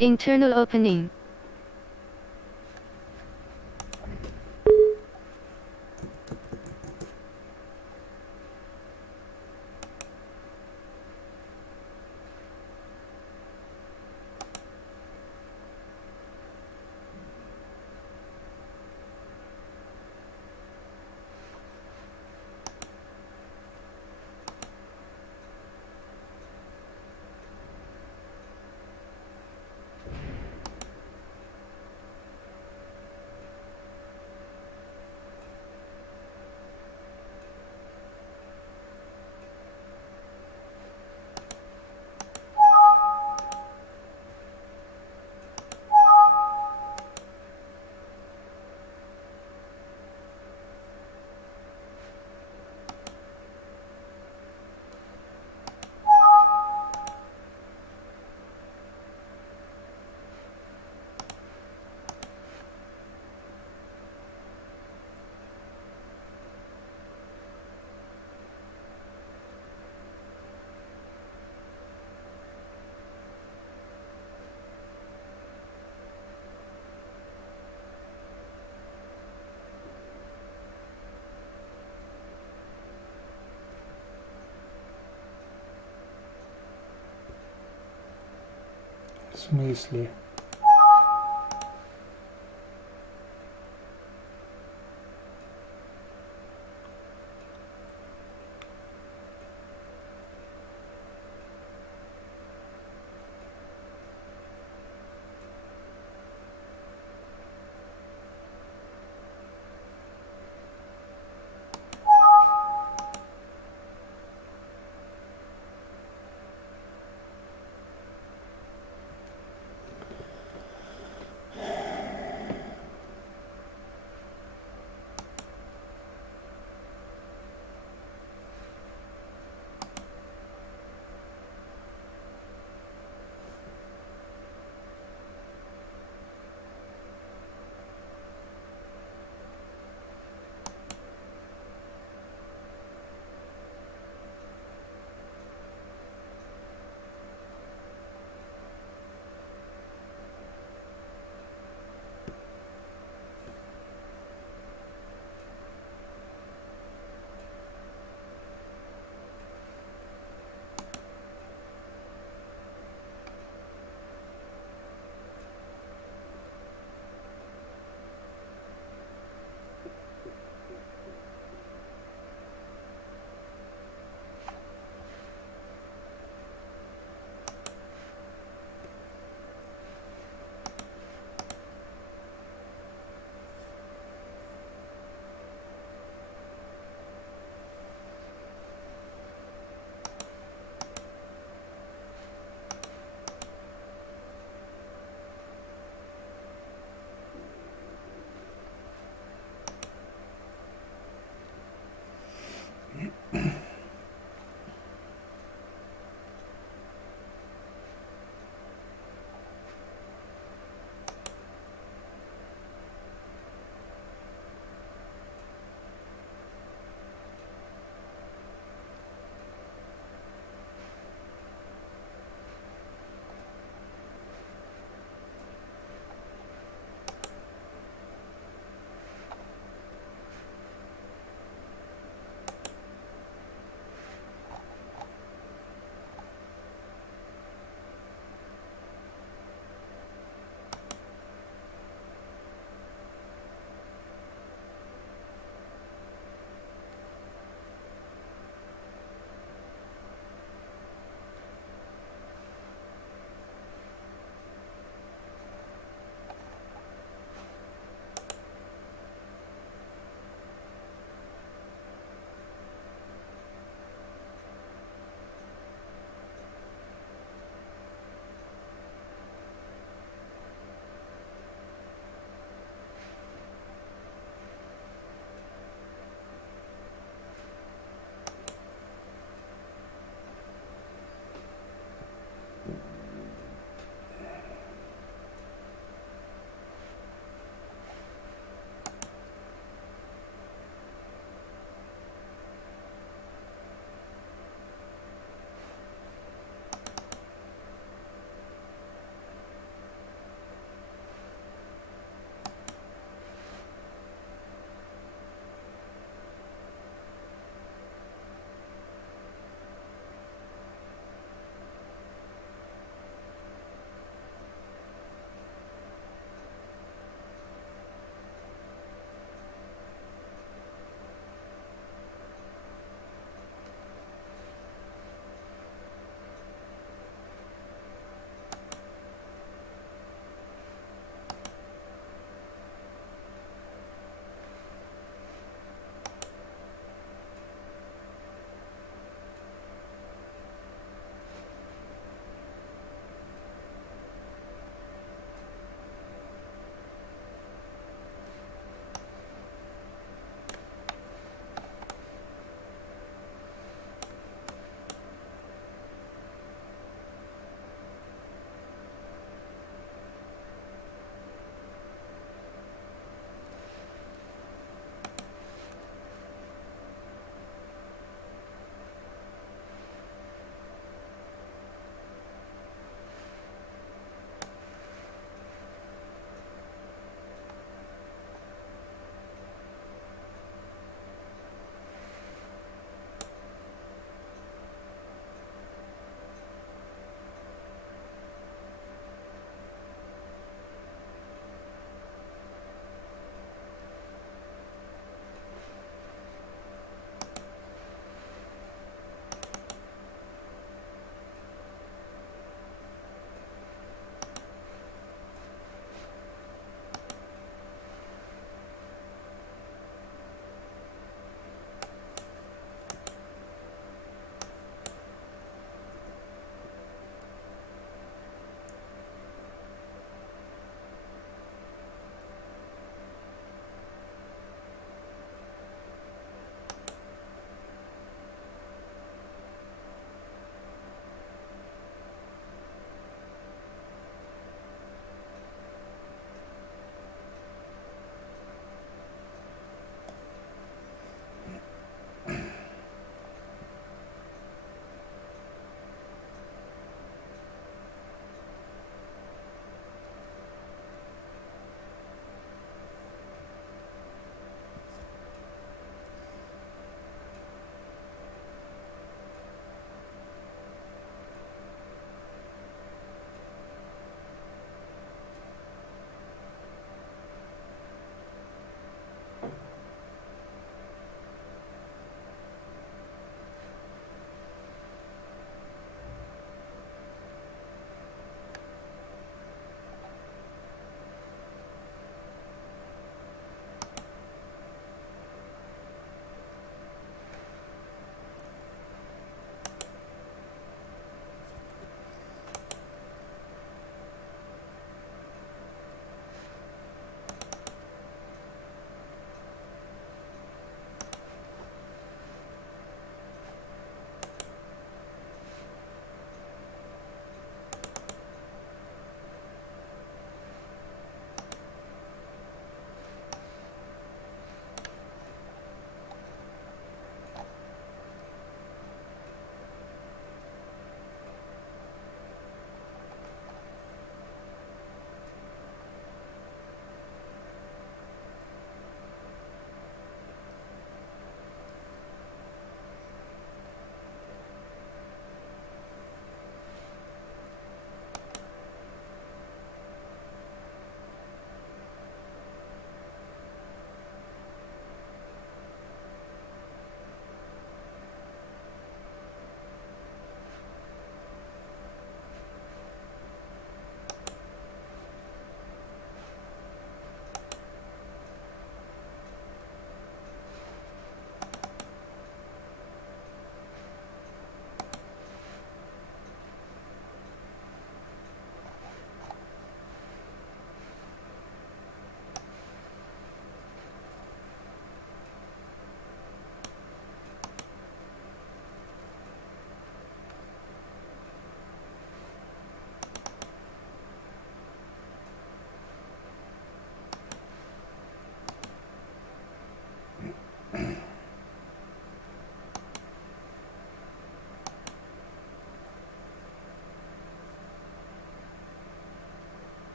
Internal opening. В смысле?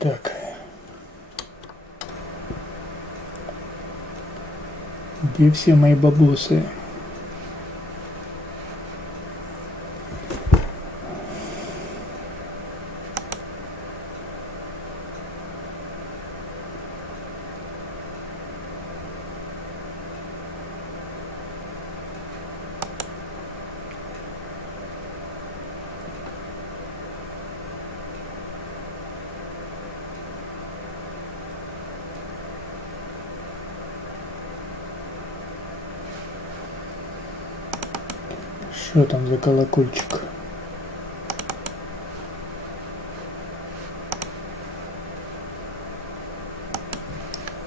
Так. Где все мои бабусы? Что там за колокольчик?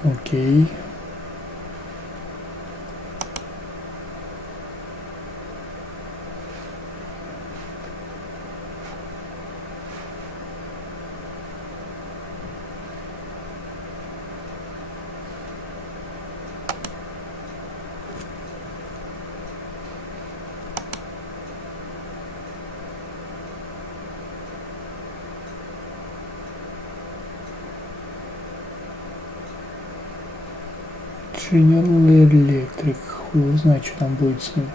Окей. General Electric. Хуй его знает, что там будет с ним.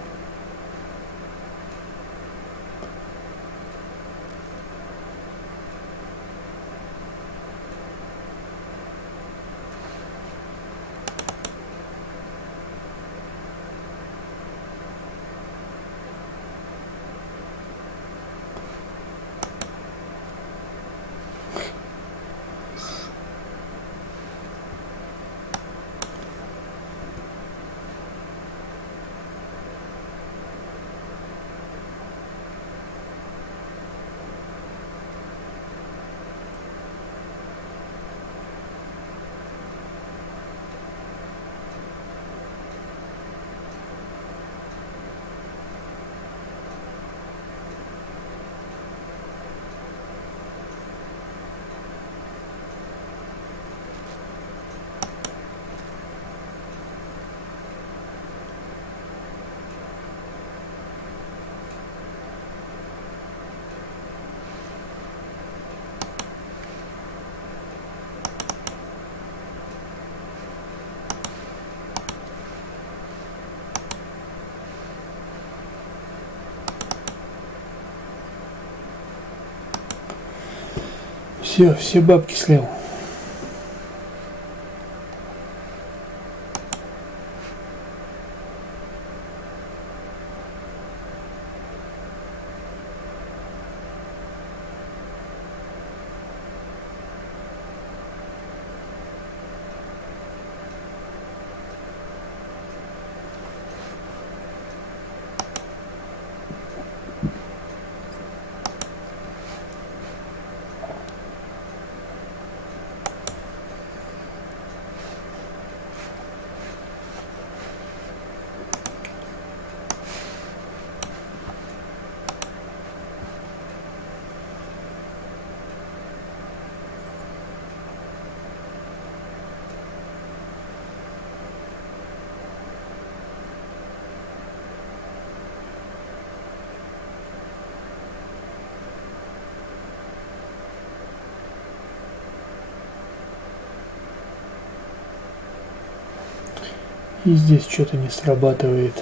Все бабки слил. И здесь что-то не срабатывает.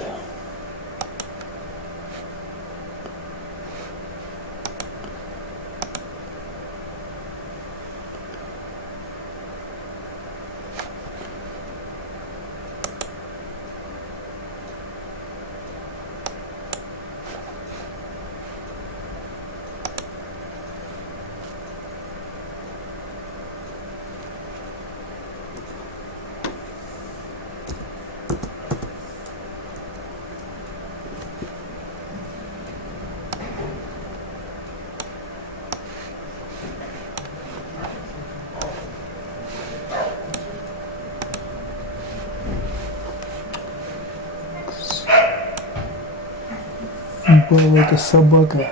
Болото собака.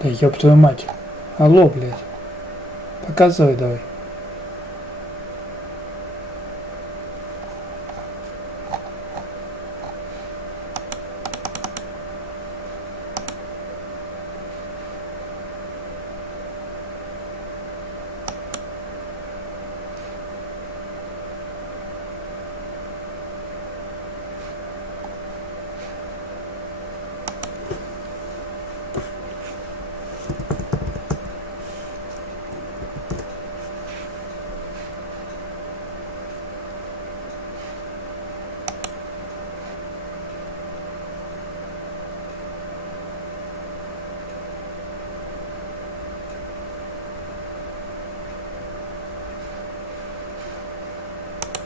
Да ёб твою мать. Алло, блядь. Показывай давай.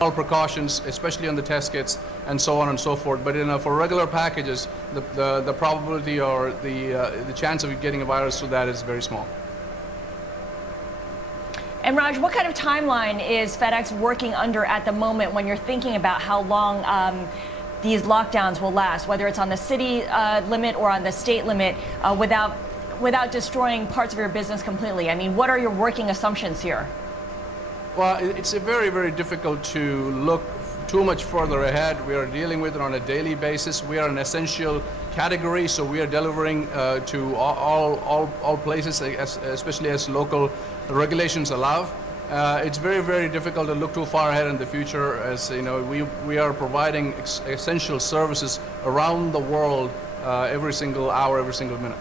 All precautions, especially on the test kits and so on and so forth. But for regular packages, the probability or the chance of getting a virus through that is very small. And Raj, what kind of timeline is FedEx working under at the moment when you're thinking about how long these lockdowns will last, whether it's on the city limit or on the state limit, without destroying parts of your business completely? I mean, what are your working assumptions here? Well, it's very, very difficult to look too much further ahead. We are dealing with it on a daily basis. We are an essential category, so we are delivering to all places, especially as local regulations allow. It's very, very difficult to look too far ahead in the future, as you know, we are providing essential services around the world every single hour, every single minute.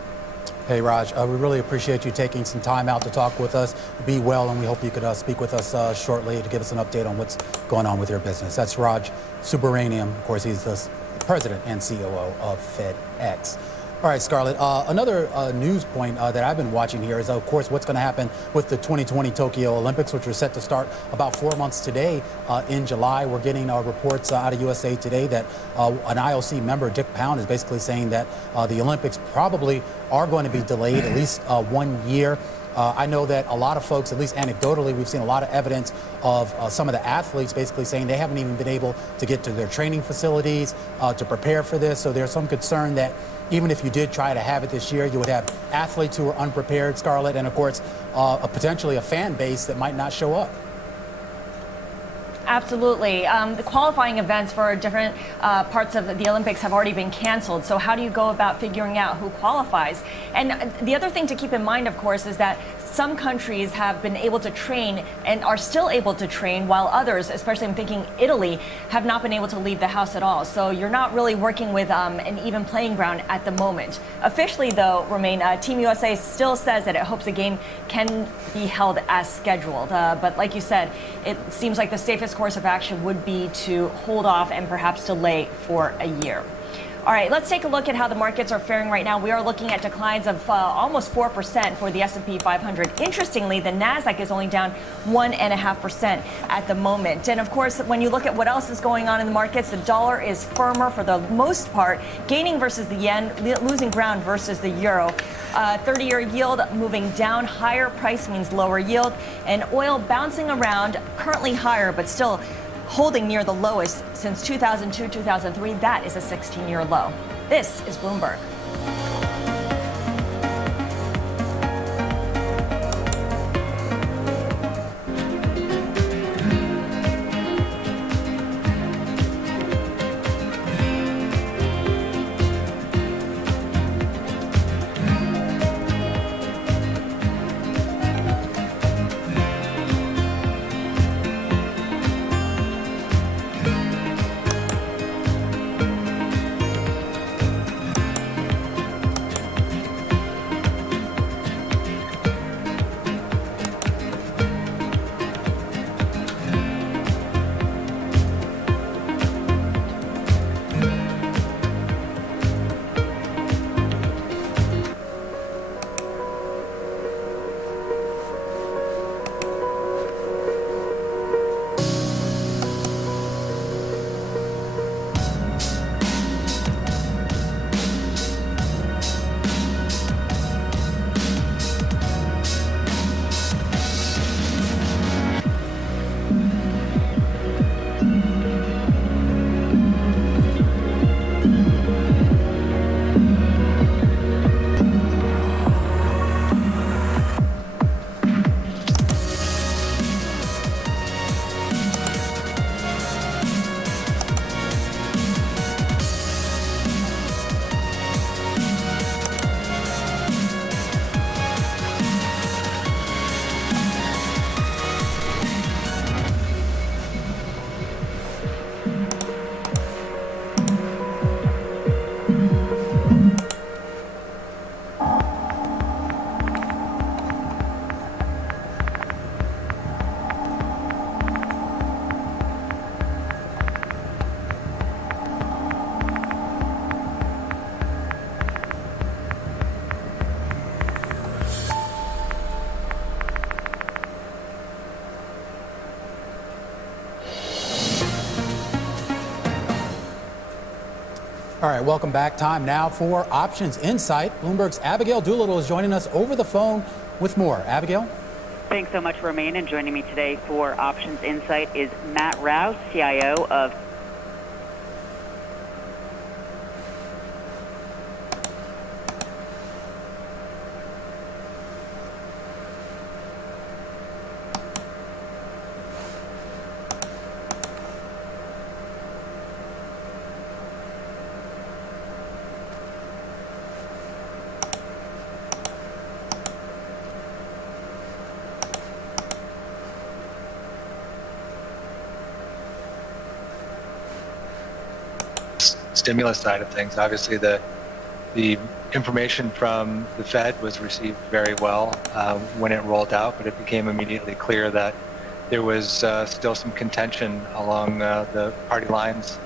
Hey, Raj, we really appreciate you taking some time out to talk with us. Be well, and we hope you could speak with us shortly to give us an update on what's going on with your business. That's Raj Subramaniam. Of course, he's the president and COO of FedEx. All right, Scarlett, another news point that I've been watching here is, of course, what's going to happen with the 2020 Tokyo Olympics, which are set to start about 4 months today in July. We're getting reports out of USA Today that an IOC member, Dick Pound, is basically saying that the Olympics probably are going to be delayed at least 1 year. I know that a lot of folks, at least anecdotally, we've seen a lot of evidence of some of the athletes basically saying they haven't even been able to get to their training facilities to prepare for this. So there's some concern that even if you did try to have it this year, you would have athletes who are unprepared, Scarlett, and of course, potentially a fan base that might not show up. Absolutely. The qualifying events for different parts of the Olympics have already been canceled. So how do you go about figuring out who qualifies? And the other thing to keep in mind, of course, is that some countries have been able to train and are still able to train, while others, especially I'm thinking Italy, have not been able to leave the house at all. So you're not really working with an even playing ground at the moment. Officially, though, Romain, Team USA still says that it hopes the game can be held as scheduled. But like you said, it seems like the safest course of action would be to hold off and perhaps delay for a year. All right, let's take a look at how the markets are faring right now. We are looking at declines of almost 4% for the S&P 500. Interestingly, the Nasdaq is only down 1.5% at the moment. And of course, when you look at what else is going on in the markets, the dollar is firmer for the most part, gaining versus the yen, losing ground versus the euro. 30-year yield moving down, higher price means lower yield, and oil bouncing around, currently higher, but still holding near the lowest since 2002-2003. That is a 16-year low. This is Bloomberg. All right, welcome back. Time now for Options Insight. Bloomberg's Abigail Doolittle is joining us over the phone with more. Abigail? Thanks so much, Romaine. And joining me today for Options Insight is Matt Rao, CIO of stimulus side of things. Obviously, the information from the Fed was received very well when it rolled out, but it became immediately clear that there was still some contention along the party lines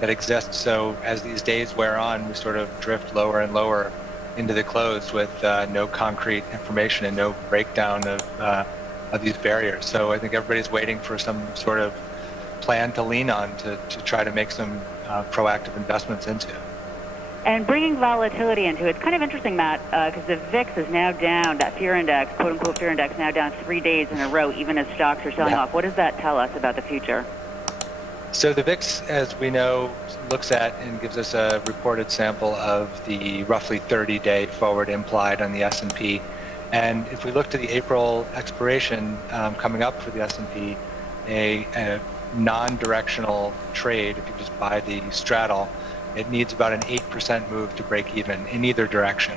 that exist. So as these days wear on, we sort of drift lower and lower into the close with no concrete information and no breakdown of these barriers. So I think everybody's waiting for some sort of plan to lean on to try to make some proactive investments into. and bringing volatility into it. It's kind of interesting, Matt, because the VIX is now down, that fear index, quote unquote fear index, now down 3 days in a row, even as stocks are selling off. What does that tell us about the future? So the VIX, as we know, looks at and gives us a reported sample of the roughly 30-day forward implied on the S&P. And if we look to the April expiration coming up for the S&P, a non-directional trade, if you just buy the straddle, it needs about an 8% move to break even in either direction.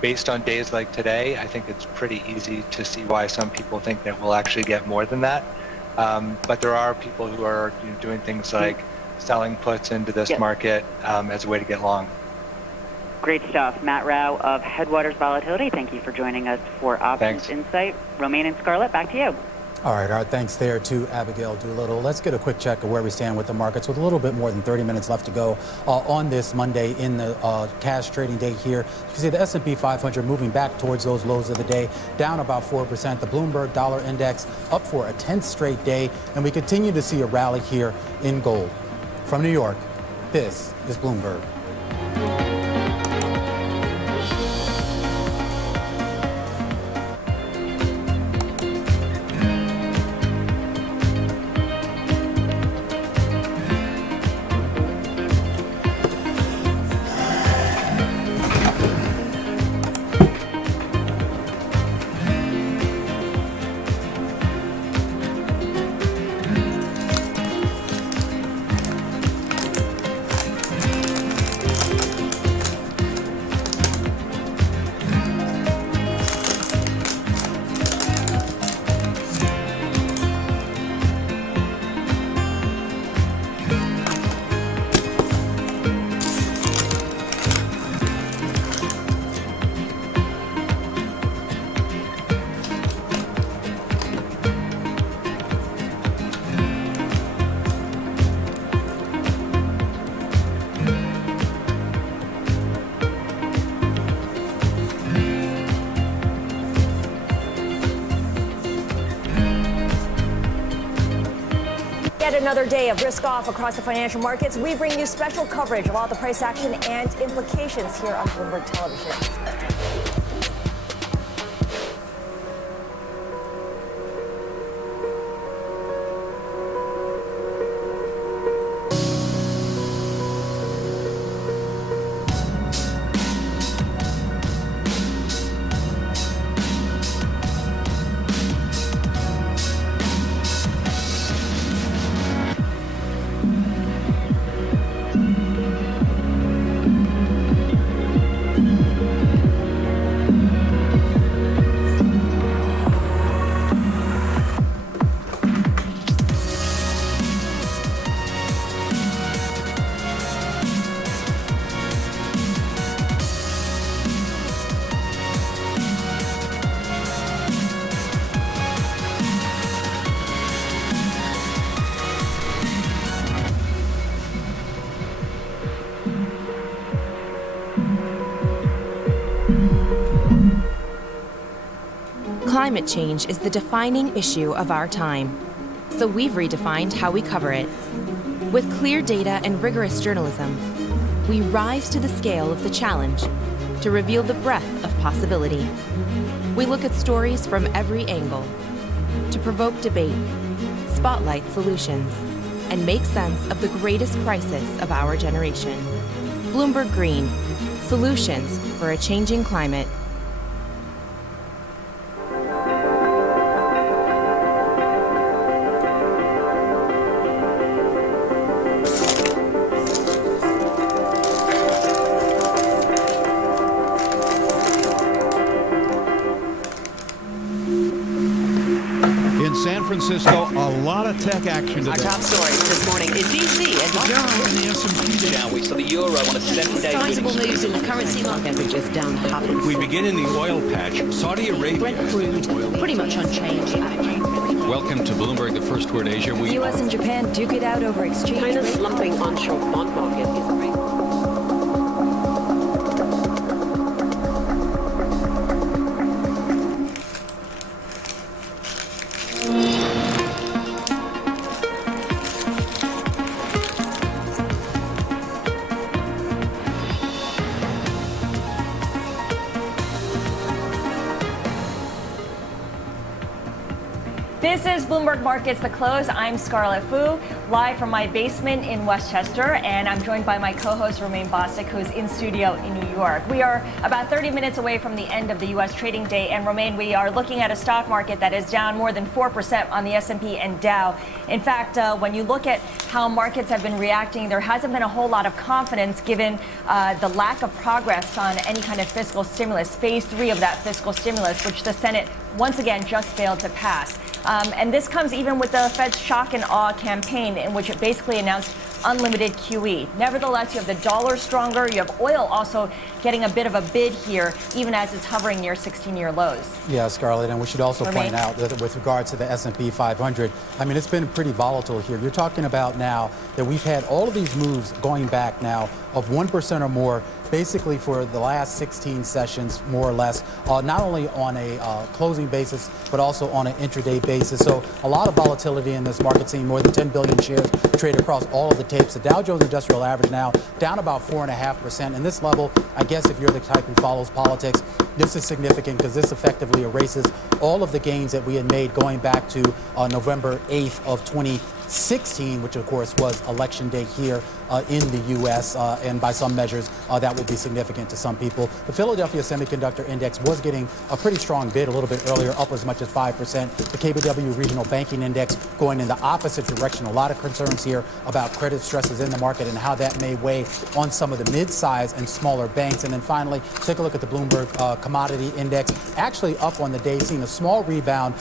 Based on days like today, I think it's pretty easy to see why some people think that we'll actually get more than that. But there are people who are doing things like selling puts into this market as a way to get long. Great stuff. Matt Rao of Headwaters Volatility, thank you for joining us for Options Insight. Romaine and Scarlett, back to you. All right, our thanks there to Abigail Doolittle. Let's get a quick check of where we stand with the markets with a little bit more than 30 minutes left to go on this Monday in the cash trading day here. You can see the S&P 500 moving back towards those lows of the day, down about 4%. The Bloomberg Dollar Index up for a 10th straight day, and we continue to see a rally here in gold. From New York, this is Bloomberg. Yet another day of risk off across the financial markets. We bring you special coverage of all the price action and implications here on Bloomberg Television. Climate change is the defining issue of our time, so we've redefined how we cover it. With clear data and rigorous journalism, we rise to the scale of the challenge to reveal the breadth of possibility. We look at stories from every angle to provoke debate, spotlight solutions, and make sense of the greatest crisis of our generation. Bloomberg Green, solutions for a changing climate. San Francisco, a lot of tech action today. Our top stories this morning in D.C. and The Dow and the S&P shall we? So the euro on a 7-day sizable moves in the currency market. Temperatures down half. We begin in the oil patch. Saudi Arabia. Brent crude pretty much unchanged. Welcome to Bloomberg, the first word Asia. The U.S. and Japan duke it out over exchange rate. China's slumping onshore bond market is This is Bloomberg Markets The Close. I'm Scarlett Fu, live from my basement in Westchester, and I'm joined by my co-host Romain Bostic, who's in studio in New York. We are about 30 minutes away from the end of the U.S. trading day, and Romain, we are looking at a stock market that is down more than 4% on the S&P and Dow. In fact, when you look at how markets have been reacting, there hasn't been a whole lot of confidence given the lack of progress on any kind of fiscal stimulus, phase 3 of that fiscal stimulus, which the Senate once again just failed to pass. And this comes even with the Fed's shock and awe campaign, in which it basically announced unlimited QE. Nevertheless, you have the dollar stronger. You have oil also getting a bit of a bid here, even as it's hovering near 16-year lows. Yeah, Scarlett, and we should also point out that with regards to the S&P 500, I mean, it's been pretty volatile here. You're talking about now that we've had all of these moves going back now of 1% or more, basically for the last 16 sessions, more or less, not only on a closing basis, but also on an intraday basis. So a lot of volatility in this market, seeing more than 10 billion shares trade across all of the tapes. The Dow Jones Industrial Average now down about 4.5%. And this level, I guess if you're the type who follows politics, this is significant because this effectively erases all of the gains that we had made going back to November 8th of 2016, which of course was election day here in the U.S. And by some measures, that will be significant to some people. The Philadelphia Semiconductor Index was getting a pretty strong bid a little bit earlier, up as much as 5%. The KBW Regional Banking Index going in the opposite direction. A lot of concerns here about credit stresses in the market and how that may weigh on some of the mid-size and smaller banks. And then finally, take a look at the Bloomberg Commodity Index, actually up on the day, seeing a small rebound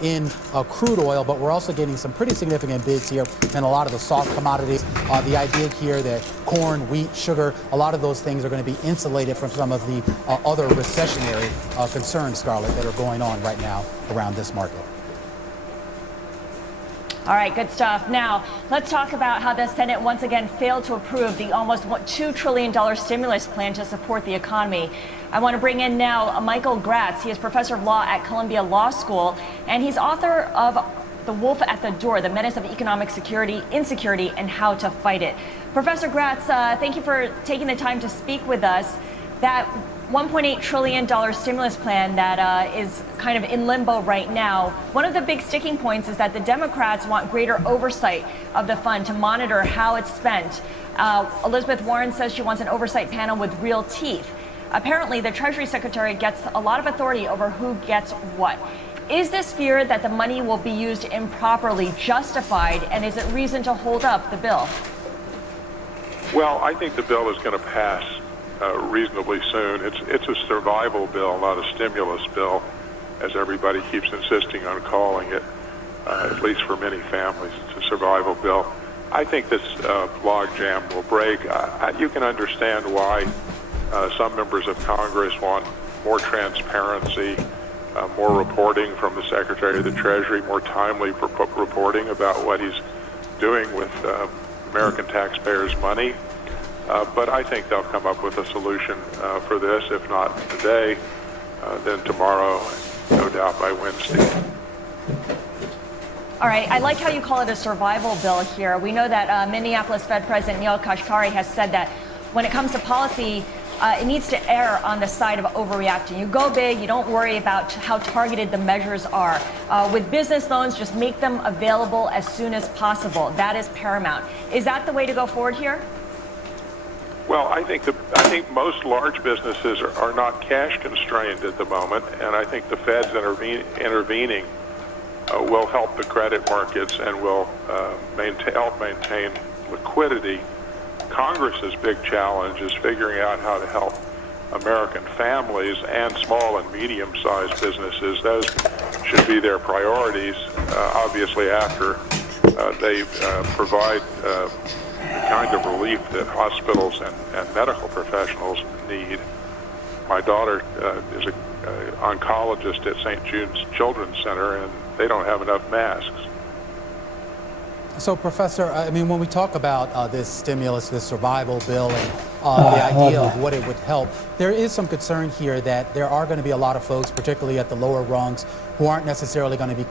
in crude oil, but we're also getting some pretty significant bids here in a lot of the soft commodities. The idea here that corn, wheat, sugar, a lot of those things are going to be insulated from some of the other recessionary concerns, Scarlett, that are going on right now around this market. All right, good stuff. Now, let's talk about how the Senate once again failed to approve the almost $2 trillion stimulus plan to support the economy. I want to bring in now Michael Gratz. He is professor of law at Columbia Law School, and he's author of The Wolf at the Door, The Menace of Economic Security, Insecurity, and How to Fight It. Professor Gratz, thank you for taking the time to speak with us. That $1.8 trillion stimulus plan that is kind of in limbo right now, one of the big sticking points is that the Democrats want greater oversight of the fund to monitor how it's spent. Elizabeth Warren says she wants an oversight panel with real teeth. Apparently, the Treasury Secretary gets a lot of authority over who gets what. Is this fear that the money will be used improperly justified, and is it reason to hold up the bill? Well, I think the bill is going to pass reasonably soon. It's a survival bill, not a stimulus bill, as everybody keeps insisting on calling it, at least for many families. It's a survival bill. I think this logjam will break. You can understand why some members of Congress want more transparency, more reporting from the Secretary of the Treasury, more timely reporting about what he's doing with American taxpayers' money. But I think they'll come up with a solution for this, if not today, then tomorrow, no doubt by Wednesday. All right, I like how you call it a survival bill here. We know that Minneapolis Fed President Neil Kashkari has said that when it comes to policy, it needs to err on the side of overreacting. You go big, you don't worry about how targeted the measures are. With business loans, just make them available as soon as possible. That is paramount. Is that the way to go forward here? Well, I think most large businesses are not cash constrained at the moment, and I think the Fed's intervening will help the credit markets and will help maintain liquidity. Congress's big challenge is figuring out how to help American families and small and medium-sized businesses. Those should be their priorities, obviously, after they provide the kind of relief that hospitals and medical professionals need. My daughter is an oncologist at St. Jude's Children's Center, and they don't have enough masks. So, Professor, I mean, when we talk about this stimulus, this survival bill, and the idea of what it would help, there is some concern here that there are going to be a lot of folks, particularly at the lower rungs, who aren't necessarily going to be